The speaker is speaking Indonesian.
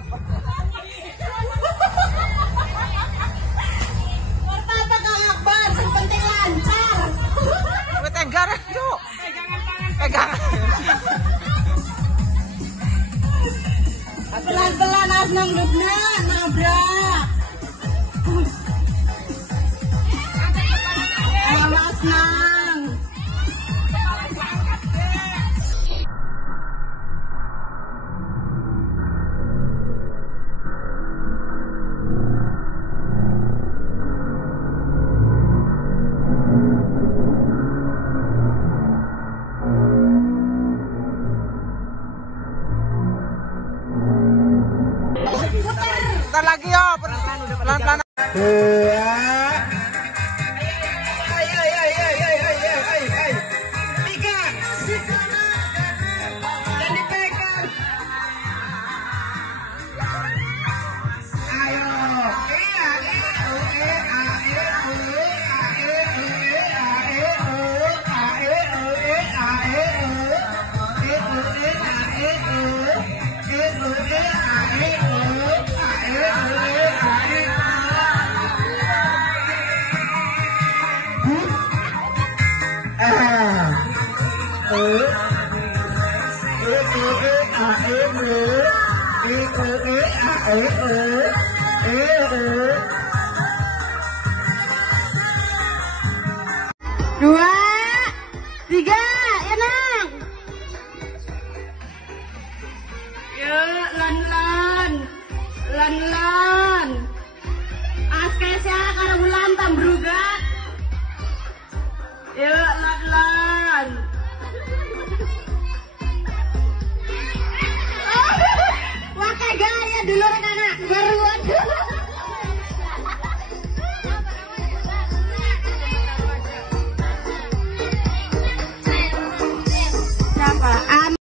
Apa Kang Akbar, yang penting lancar. Tenggar yuk. Pegangan. Pelan-pelan harus nangdupnya, nabrak. Awas nang. Bentar lagi yo, pelan-pelan. Dua, tiga, enang. Yuk, lan-lan. Lan-lan. Askesya karo bulan tambrugat. Yuk, lan-lan. Wakai gaya dulur